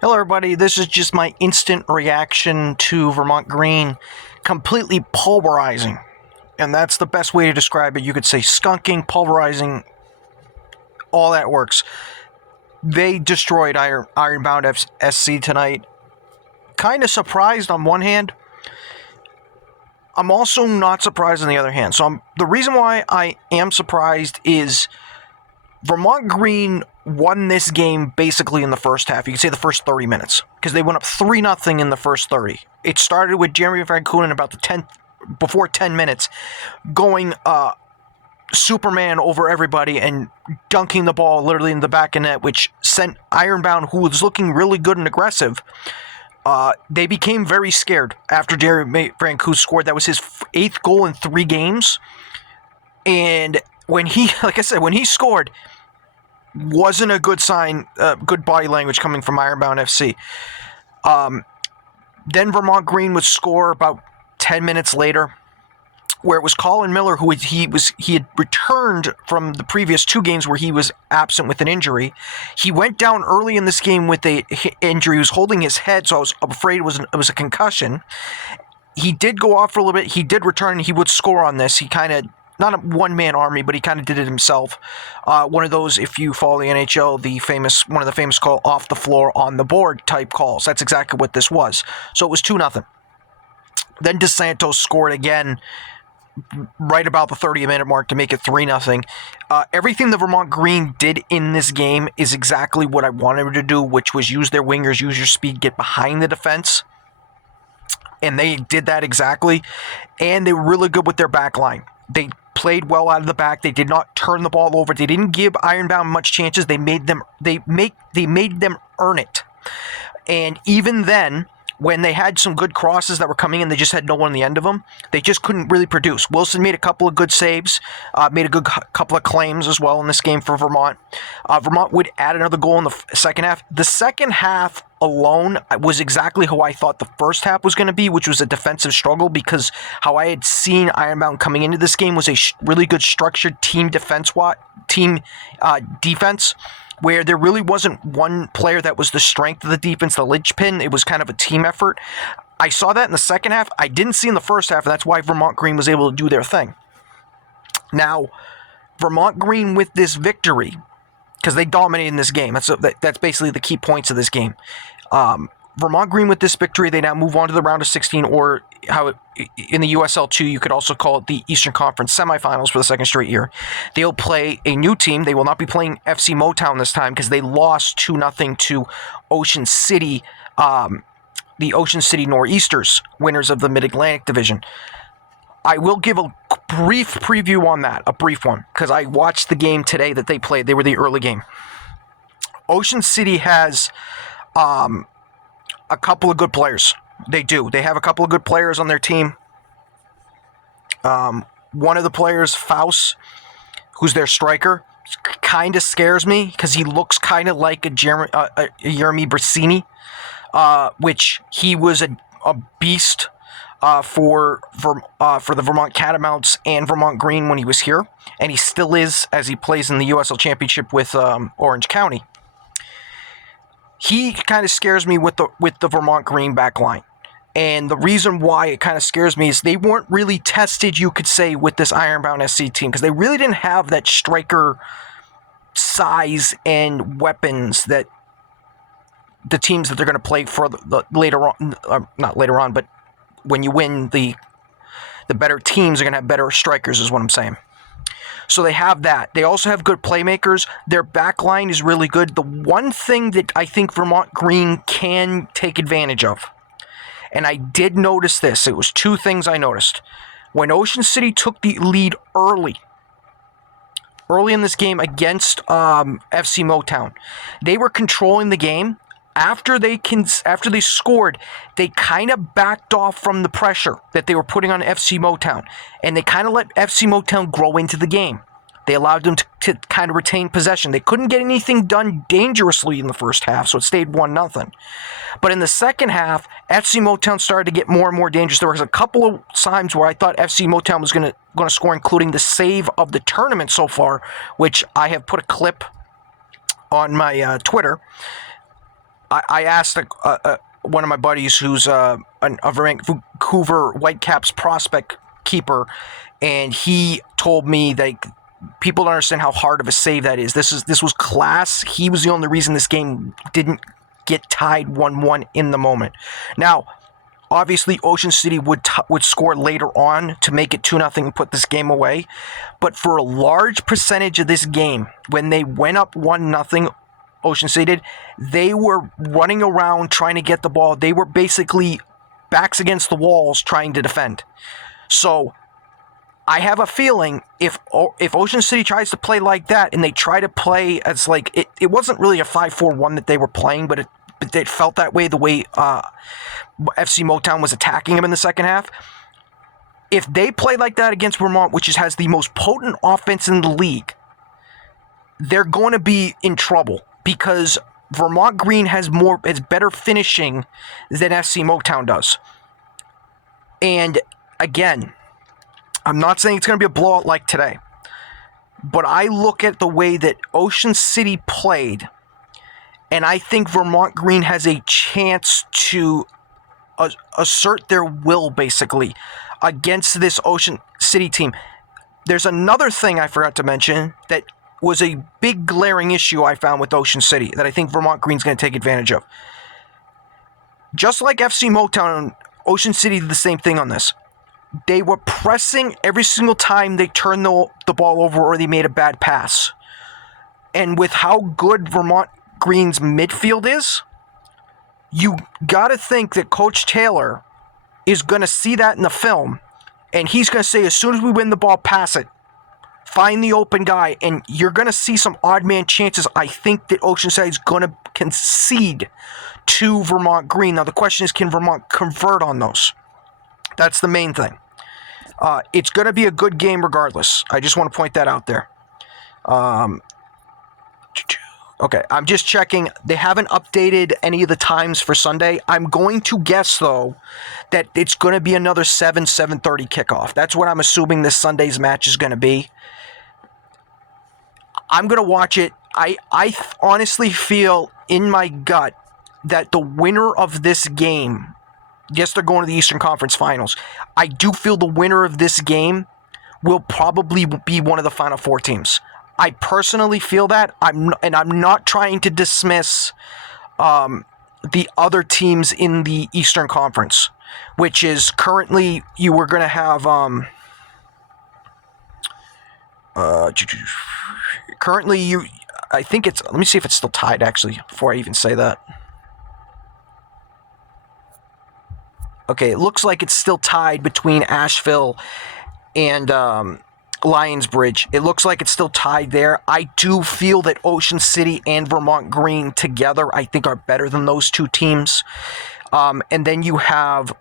Hello, everybody. This is just my instant reaction to Vermont Green. Completely pulverizing. And that's the best way to describe it. You could say skunking, pulverizing, all that works. They destroyed IronboundSC tonight. Kind of surprised on one hand. I'm also not surprised on the other hand. So the reason why I am surprised is Vermont Green won this game basically in the first half. You could say the first 30 minutes because they went up 3-0 in the first 30. It started with Jeremy Van Kunen about before 10 minutes going Superman over everybody and dunking the ball literally in the back of net, which sent Ironbound, who was looking really good and aggressive, they became very scared after Jeremy Van Kunen scored. That was his 8th goal in 3 games. And when he scored, wasn't a good sign, good body language coming from IronboundSC. Then Vermont Green would score about 10 minutes later, where it was Colin Miller, who he had returned from the previous 2 games where he was absent with an injury. He went down early in this game with an injury. He was holding his head, so I was afraid it was a concussion. He did go off for a little bit. He did return, and he would score on this. He kind of, not a one-man army, but he kind of did it himself. One of those, if you follow the NHL, one of the famous call off the floor on the board type calls. That's exactly what this was. So it was 2-0. Then DeSantos scored again right about the 30-minute mark to make it 3-0. Everything the Vermont Green did in this game is exactly what I wanted them to do, which was use their wingers, use your speed, get behind the defense. And they did that exactly. And they were really good with their back line. They played well out of the back. They did not turn the ball over. They didn't give Ironbound much chances. They made them earn it. And even then, when they had some good crosses that were coming in, they just had no one on the end of them. They just couldn't really produce. Wilson made a couple of good saves, made a good couple of claims as well in this game for Vermont. Vermont would add another goal in the second half. The second half alone was exactly how I thought the first half was going to be, which was a defensive struggle, because how I had seen Ironbound coming into this game was a really good structured team defense, where there really wasn't one player that was the strength of the defense, the linchpin. It was kind of a team effort. I saw that in the second half. I didn't see in the first half, and that's why Vermont Green was able to do their thing. Now, Vermont Green with this victory, because they dominated in this game. That's basically the key points of this game. Vermont Green with this victory, they now move on to the round of 16, or in the USL2, you could also call it the Eastern Conference semifinals for the second straight year. They'll play a new team. They will not be playing FC Motown this time because they lost 2-0 to Ocean City, the Ocean City Nor'easters, winners of the Mid-Atlantic Division. I will give a brief preview on that, a brief one, because I watched the game today that they played. They were the early game. Ocean City has a couple of good players. They do. They have a couple of good players on their team. One of the players, Faust, who's their striker, kind of scares me because he looks kind of like a Jeremy Brasini, which he was a beast for the Vermont Catamounts and Vermont Green when he was here, and he still is as he plays in the USL Championship with Orange County. He kind of scares me with the Vermont Green back line. And the reason why it kind of scares me is they weren't really tested, you could say, with this IronboundSC team, because they really didn't have that striker size and weapons that the teams that they're going to play for later on, not later on, but when you win, the better teams are going to have better strikers, is what I'm saying. So they have that. They also have good playmakers. Their back line is really good. The one thing that I think Vermont Green can take advantage of, and I did notice this, it was 2 things I noticed. When Ocean City took the lead early in this game against FC Motown, they were controlling the game. After they scored, they kind of backed off from the pressure that they were putting on FC Motown, and they kind of let FC Motown grow into the game. They allowed them to kind of retain possession. They couldn't get anything done dangerously in the first half, so it stayed 1-0. But in the second half, FC Motown started to get more and more dangerous. There was a couple of times where I thought FC Motown was going to score, including the save of the tournament so far, which I have put a clip on my Twitter. I asked one of my buddies who's a Vancouver Whitecaps prospect keeper, and he told me that people don't understand how hard of a save that is. This was class. He was the only reason this game didn't get tied 1-1 in the moment. Now, obviously, Ocean City would score later on to make it 2-0 and put this game away. But for a large percentage of this game, when they went up 1-0, Ocean City did, they were running around trying to get the ball. They were basically backs against the walls trying to defend. So I have a feeling if Ocean City tries to play like that and they try to play as like it wasn't really a 5-4-1 that they were playing, but it felt that way the way FC Motown was attacking him in the second half. If they play like that against Vermont, which has the most potent offense in the league, they're going to be in trouble because Vermont Green has better finishing than FC Motown does. And again, I'm not saying it's going to be a blowout like today, but I look at the way that Ocean City played, and I think Vermont Green has a chance to assert their will, basically, against this Ocean City team. There's another thing I forgot to mention that was a big glaring issue I found with Ocean City that I think Vermont Green's going to take advantage of. Just like FC Motown, Ocean City did the same thing on this. They were pressing every single time they turned the ball over or they made a bad pass. And with how good Vermont Green's midfield is, you got to think that Coach Taylor is going to see that in the film, and he's going to say, as soon as we win the ball, pass it. Find the open guy, and you're going to see some odd man chances. I think that Ocean City is going to concede to Vermont Green. Now, the question is, can Vermont convert on those? That's the main thing. It's going to be a good game regardless. I just want to point that out there. Okay, I'm just checking. They haven't updated any of the times for Sunday. I'm going to guess, though, that it's going to be another 7:30 kickoff. That's what I'm assuming this Sunday's match is going to be. I'm going to watch it. I honestly feel in my gut that the winner of this game, yes, they're going to the Eastern Conference Finals. I do feel the winner of this game will probably be one of the Final Four teams. I personally feel that. I'm not trying to dismiss the other teams in the Eastern Conference, which is currently you were going to have I think it's, let me see if it's still tied actually before I even say that. Okay, it looks like it's still tied between Asheville and Lionsbridge. It looks like it's still tied there. I do feel that Ocean City and Vermont Green together, I think, are better than those two teams. And then you have,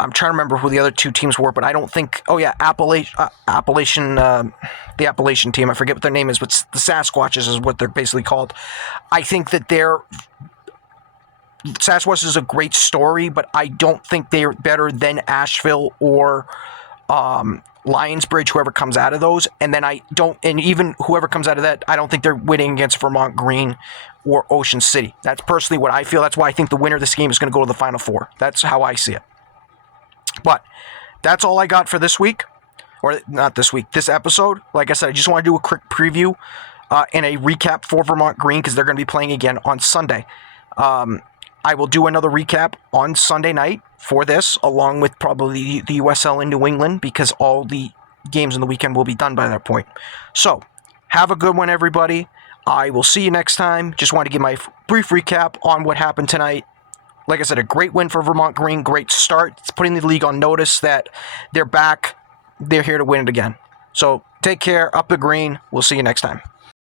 I'm trying to remember who the other two teams were, but I don't think, the Appalachian team, I forget what their name is, but the Sasquatches is what they're basically called. I think that Sasquatch is a great story, but I don't think they're better than Asheville or Lionsbridge, whoever comes out of those. And then and even whoever comes out of that, I don't think they're winning against Vermont Green or Ocean City. That's personally what I feel. That's why I think the winner of this game is going to go to the Final Four. That's how I see it. But that's all I got for this week. Or not this week, this episode. Like I said, I just want to do a quick preview and a recap for Vermont Green because they're going to be playing again on Sunday. I will do another recap on Sunday night for this, along with probably the USL in New England, because all the games in the weekend will be done by that point. So, have a good one, everybody. I will see you next time. Just want to give my brief recap on what happened tonight. Like I said, a great win for Vermont Green, great start. It's putting the league on notice that they're back. They're here to win it again. So, take care, up the green. We'll see you next time.